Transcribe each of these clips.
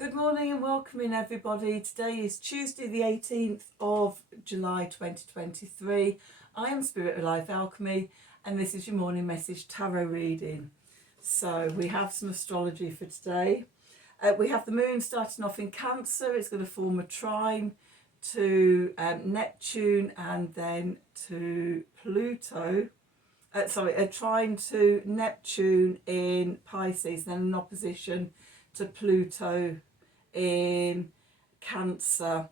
Good morning and welcome in everybody. Today is Tuesday the 18th of July 2023. I am Spirit of Life Alchemy and this is your morning message tarot reading. So we have some astrology for today. We have the moon starting off in Cancer. It's going to form a trine to Neptune and then to Pluto. A trine to Neptune in Pisces, then an opposition to Pluto in Cancer,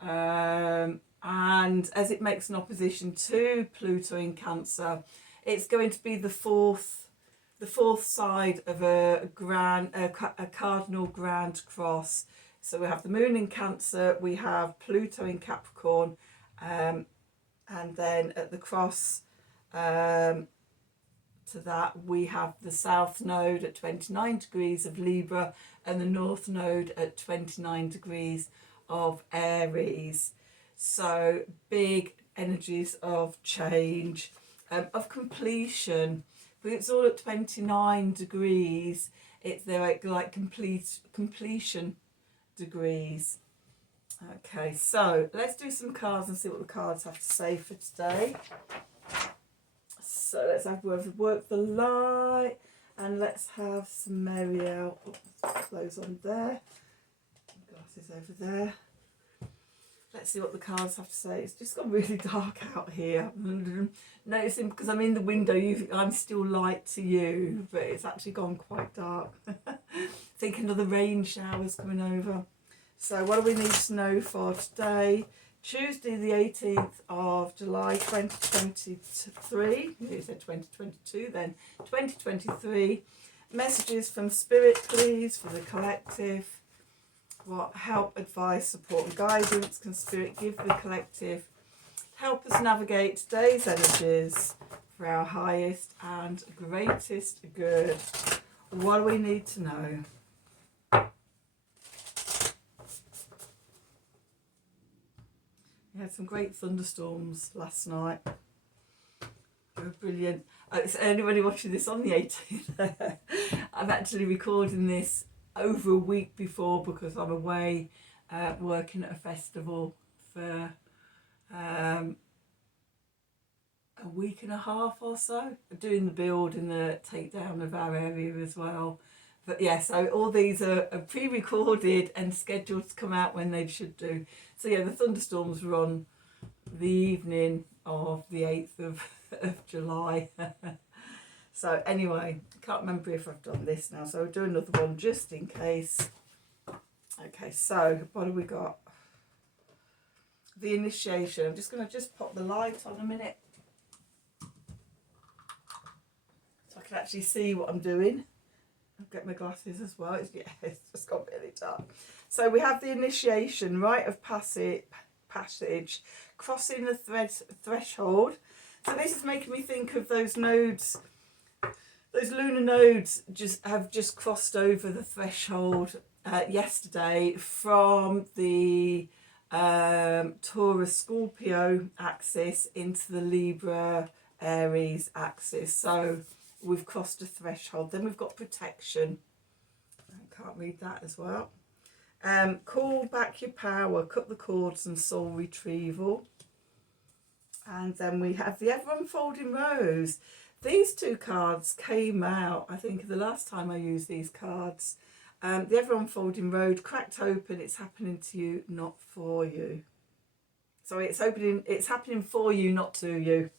and as it makes an opposition to Pluto in Cancer, it's going to be the fourth side of a cardinal grand cross. So we have the moon in Cancer, we have Pluto in Capricorn, and then at the cross to that we have the south node at 29 degrees of Libra and the north node at 29 degrees of Aries. So big energies of change, of completion. But it's all at 29 degrees. They're like completion degrees. Okay, so let's do some cards and see what the cards have to say for today. So let's have work the light and let's have some Marielle. Clothes on there, glasses over there. Let's see what the cards have to say. It's just got really dark out here. Noticing because I'm in the window, I'm still light to you, but it's actually gone quite dark. I think another rain shower's coming over. So what do we need to know for today? Tuesday the 18th of July 2023, you said 2022 then, 2023. Messages from Spirit please for the collective. What help, advice, support and guidance can Spirit give the collective? Help us navigate today's energies for our highest and greatest good. What do we need to know? We had some great thunderstorms last night. They were brilliant. It's anybody watching this on the 18th. I'm actually recording this over a week before because I'm away working at a festival for a week and a half or so. Doing the build and the takedown of our area as well. But yeah, so all these are pre-recorded and scheduled to come out when they should do. So yeah, the thunderstorms were on the evening of the 8th of July. So anyway, I can't remember if I've done this now, so I'll do another one just in case. Okay, so what have we got? The initiation. I'm just going to pop the light on a minute so I can actually see what I'm doing. I'll get my glasses as well. It's just got really dark. So we have the initiation, rite of passage, crossing the threshold. So this is making me think of those nodes, those lunar nodes have just crossed over the threshold yesterday from the Taurus Scorpio axis into the Libra Aries axis. So we've crossed a threshold. Then we've got protection. I can't read that as well. Call back your power, cut the cords and soul retrieval. And then we have the ever unfolding rose. These two cards came out, I think, the last time I used these cards. The ever unfolding road cracked open. It's happening to you, not for you. Sorry, it's happening for you, not to you.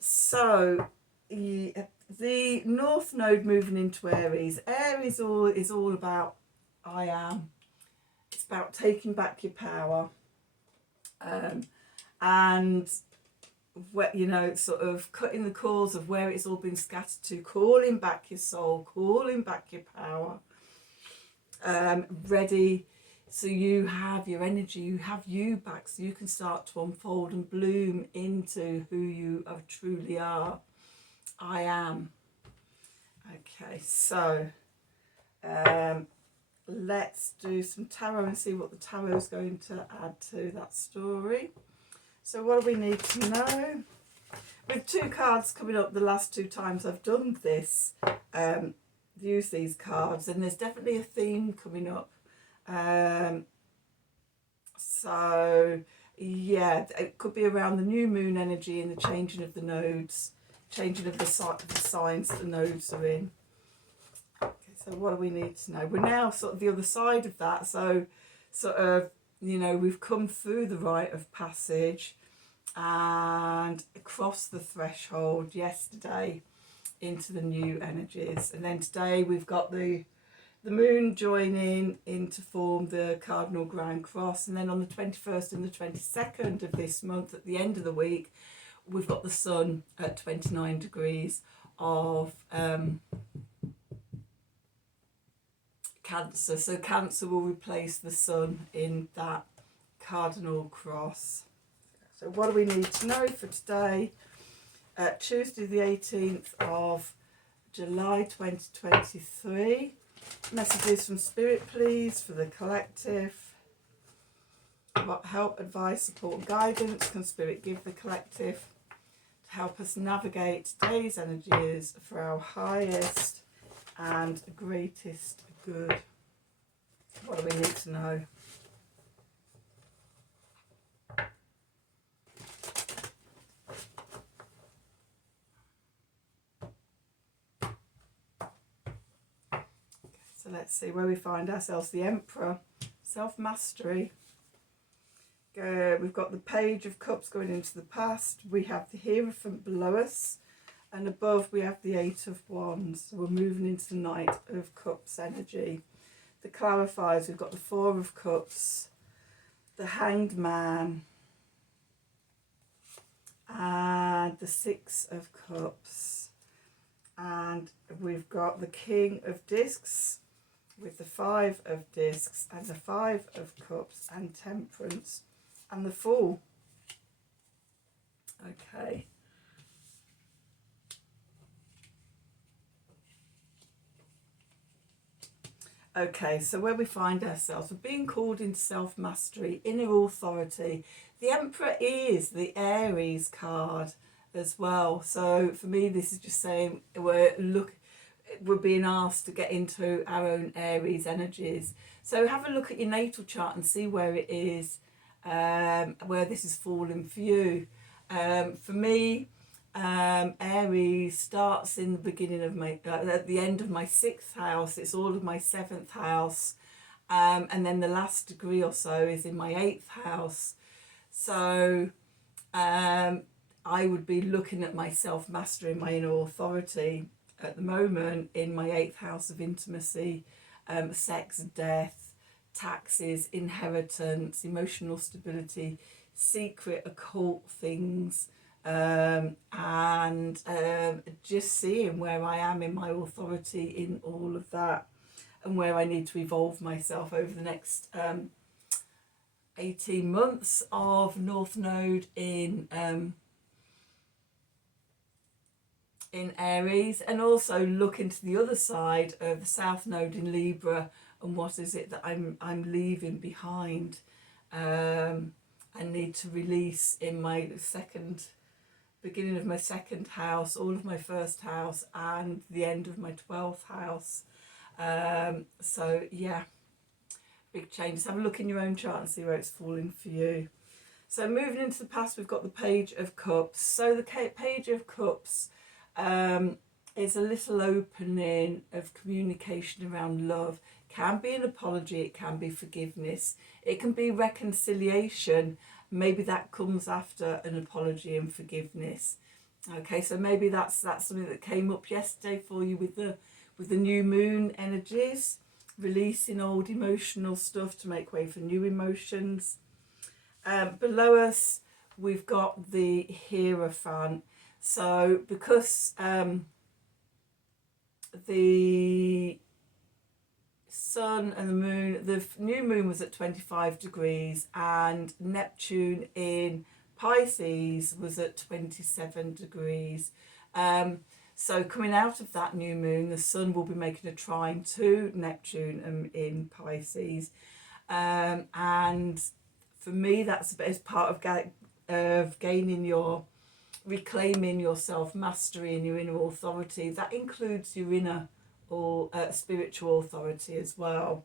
So the north node moving into Aries. Aries is all about I am. It's about taking back your power, and sort of cutting the cords of where it's all been scattered to, calling back your soul, calling back your power, ready. So you have your energy, you have you back, so you can start to unfold and bloom into who you truly are. I am. Okay, so let's do some tarot and see what the tarot is going to add to that story. So what do we need to know? With two cards coming up the last two times I've done this use these cards, and there's definitely a theme coming up. So yeah, it could be around the new moon energy and the changing of the nodes, changing of the signs that the nodes are in. Okay, so what do we need to know? We're now sort of the other side of that. So sort of, you know, we've come through the rite of passage and across the threshold yesterday into the new energies. And then today we've got the moon joining in to form the cardinal grand cross, and then on the 21st and the 22nd of this month, at the end of the week, we've got the sun at 29 degrees of Cancer. So Cancer will replace the sun in that cardinal cross. So what do we need to know for today? Tuesday the 18th of July 2023. Messages from Spirit, please, for the collective. What help, advice, support, and guidance can Spirit give the collective to help us navigate today's energies for our highest and greatest good? What do we need to know? So let's see where we find ourselves. The Emperor, self-mastery. We've got the Page of Cups going into the past. We have the Hierophant below us. And above we have the Eight of Wands. So we're moving into the Knight of Cups energy. The clarifiers, we've got the Four of Cups, the Hanged Man, and the Six of Cups. And we've got the King of Discs with the Five of Discs and the Five of Cups and Temperance and the Fool. Okay. Okay, so where we find ourselves, we're being called into self-mastery, inner authority. The Emperor is the Aries card as well. So for me, this is just saying we're being asked to get into our own Aries energies. So have a look at your natal chart and see where it is, where this is falling for you. For me, Aries starts in the beginning of my, at the end of my 6th house. It's all of my 7th house, and then the last degree or so is in my 8th house. So I would be looking at my self-mastery, my inner authority at the moment in my 8th house of intimacy, sex, death, taxes, inheritance, emotional stability, secret occult things, and just seeing where I am in my authority in all of that, and where I need to evolve myself over the next 18 months of North Node in Aries, and also look into the other side of the South Node in Libra, and what is it that I'm leaving behind, and need to release in my beginning of my 2nd house, all of my 1st house, and the end of my 12th house. So yeah, big changes. Have a look in your own chart and see where it's falling for you. So moving into the past, we've got the Page of Cups. So the Page of Cups is a little opening of communication around love. Can be an apology, it can be forgiveness, it can be reconciliation. Maybe that comes after an apology and forgiveness. Okay, so maybe that's something that came up yesterday for you with the new moon energies, releasing old emotional stuff to make way for new emotions. Below us, we've got the Hierophant. So because the sun and the moon, the new moon was at 25 degrees and Neptune in Pisces was at 27 degrees. So coming out of that new moon, the sun will be making a trine to Neptune in Pisces. And for me, that's as part of gaining reclaiming your self-mastery and your inner authority. That includes your inner spiritual authority as well.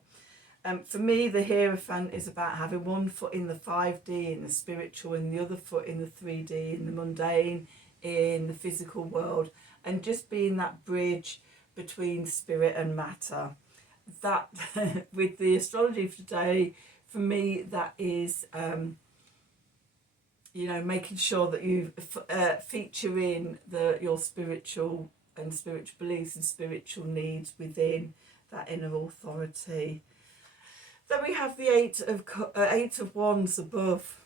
For me, the Hierophant is about having one foot in the 5D, in the spiritual, and the other foot in the 3D, in the mundane, in the physical world, and just being that bridge between spirit and matter. That, with the astrology of today, for me, that is, you know, making sure that you feature in your spiritual beliefs and spiritual needs within that inner authority. Then we have the Eight of Wands above.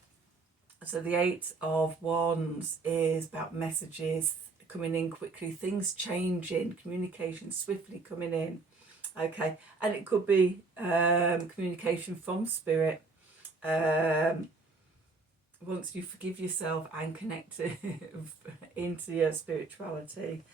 So the Eight of Wands is about messages coming in quickly, things changing, communication swiftly coming in. Okay, and it could be communication from spirit. Once you forgive yourself and connect into your spirituality.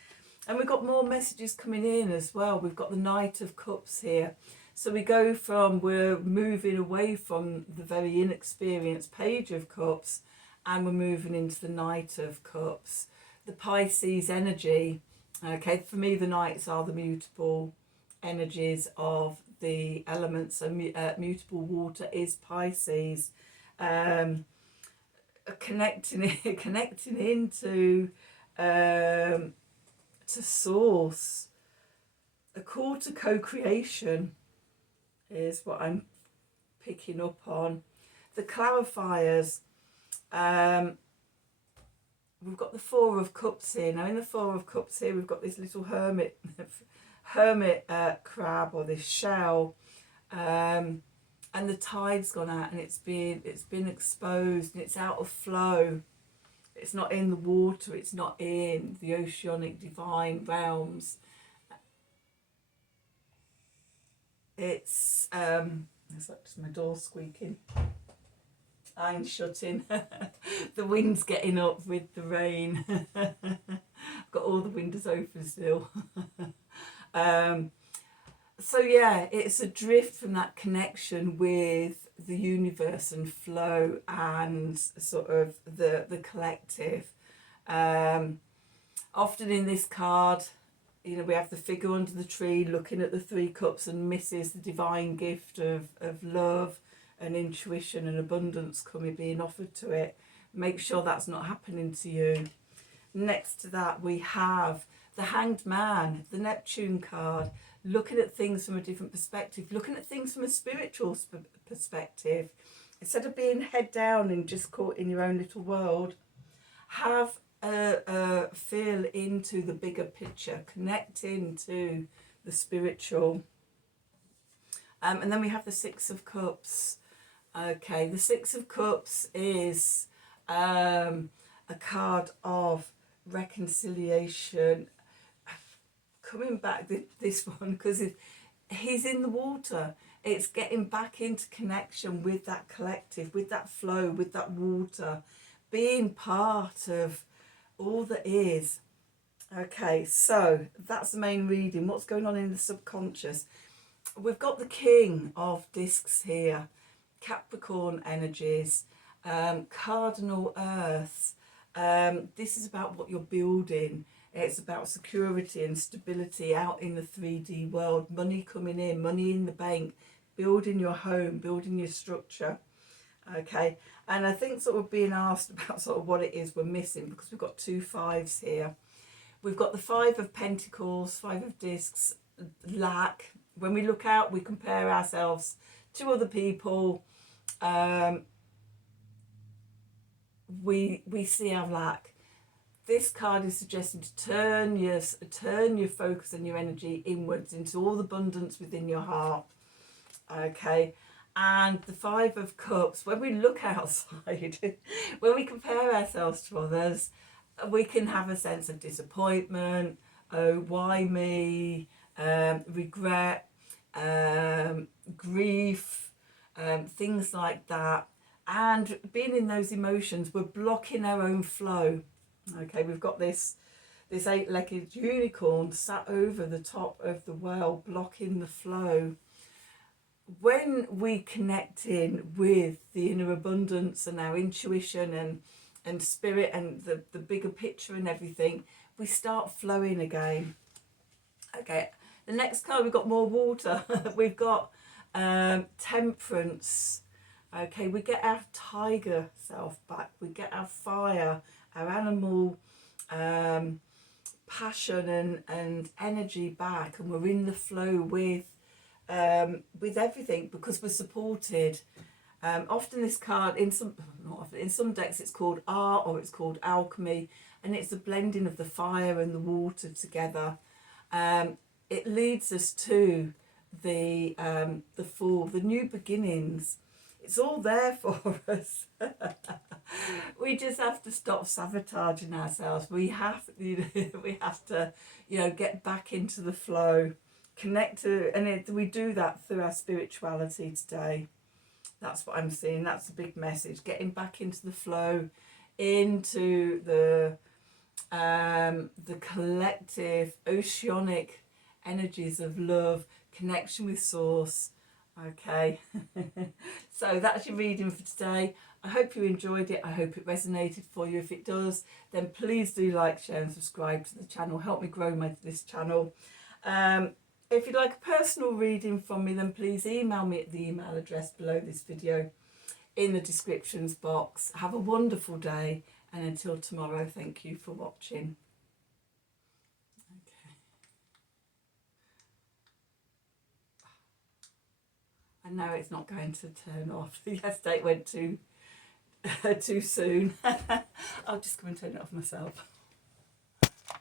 And we've got more messages coming in as well. We've got the Knight of Cups here. So we're moving away from the very inexperienced Page of Cups, and we're moving into the Knight of Cups. The Pisces energy, okay, for me the Knights are the mutable energies of the elements. So mutable water is Pisces. Connecting into to source. A call to co-creation is what I'm picking up on. The clarifiers, we've got the Four of Cups here. Now in the Four of Cups here, we've got this little hermit crab, or this shell, and the tide's gone out, and it's been exposed, and it's out of flow. It's not in the water, it's not in the oceanic divine realms. It's like just my door squeaking. I'm shutting. The wind's getting up with the rain. I've got all the windows open still. So yeah, it's a drift from that connection with the universe and flow and sort of the collective. Often in this card, you know, we have the figure under the tree looking at the Three Cups and misses the divine gift of love and intuition and abundance being offered to it. Make sure that's not happening to you. Next to that, we have the Hanged Man, the Neptune card, looking at things from a different perspective, looking at things from a spiritual perspective. Instead of being head down and just caught in your own little world, have a feel into the bigger picture, connect into the spiritual. And then we have the Six of Cups. Okay, the Six of Cups is a card of reconciliation. Coming back, this one, because he's in the water. It's getting back into connection with that collective, with that flow, with that water, being part of all that is. Okay, so that's the main reading. What's going on in the subconscious? We've got the King of Discs here, Capricorn energies, cardinal earths. This is about what you're building. It's about security and stability out in the 3D world, money coming in, money in the bank, building your home, building your structure. Okay, and I think sort of being asked about sort of what it is we're missing, because we've got two fives here. We've got the Five of Pentacles, Five of Discs, lack. When we look out, we compare ourselves to other people. We see our lack. This card is suggesting to turn your focus and your energy inwards into all the abundance within your heart. Okay, and the Five of Cups, when we look outside, when we compare ourselves to others, we can have a sense of disappointment, oh, why me, regret, grief, things like that. And being in those emotions, we're blocking our own flow. Okay, we've got this eight-legged unicorn sat over the top of the well, blocking the flow. When we connect in with the inner abundance and our intuition and spirit and the bigger picture and everything, we start flowing again. Okay, The next card, we've got more water. We've got temperance. Okay, we get our tiger self back. We get our fire, our animal passion and energy back, and we're in the flow with everything because we're supported. Often this card, not often, in some decks it's called art or it's called alchemy, and it's the blending of the fire and the water together. It leads us to the fall, the new beginnings. It's all there for us. We just have to stop sabotaging ourselves. We have to, get back into the flow, connect to, and we do that through our spirituality today. That's what I'm seeing. That's a big message. Getting back into the flow, into the collective oceanic energies of love, connection with source. Okay. So that's your reading for today. I hope you enjoyed it. I hope it resonated for you. If it does, then please do like, share and subscribe to the channel. Help me grow this channel. If you'd like a personal reading from me, then please email me at the email address below this video in the descriptions box. Have a wonderful day, and until tomorrow, thank you for watching. Okay. And now it's not going to turn off. Yesterday it went too soon. I'll just go and turn it off myself.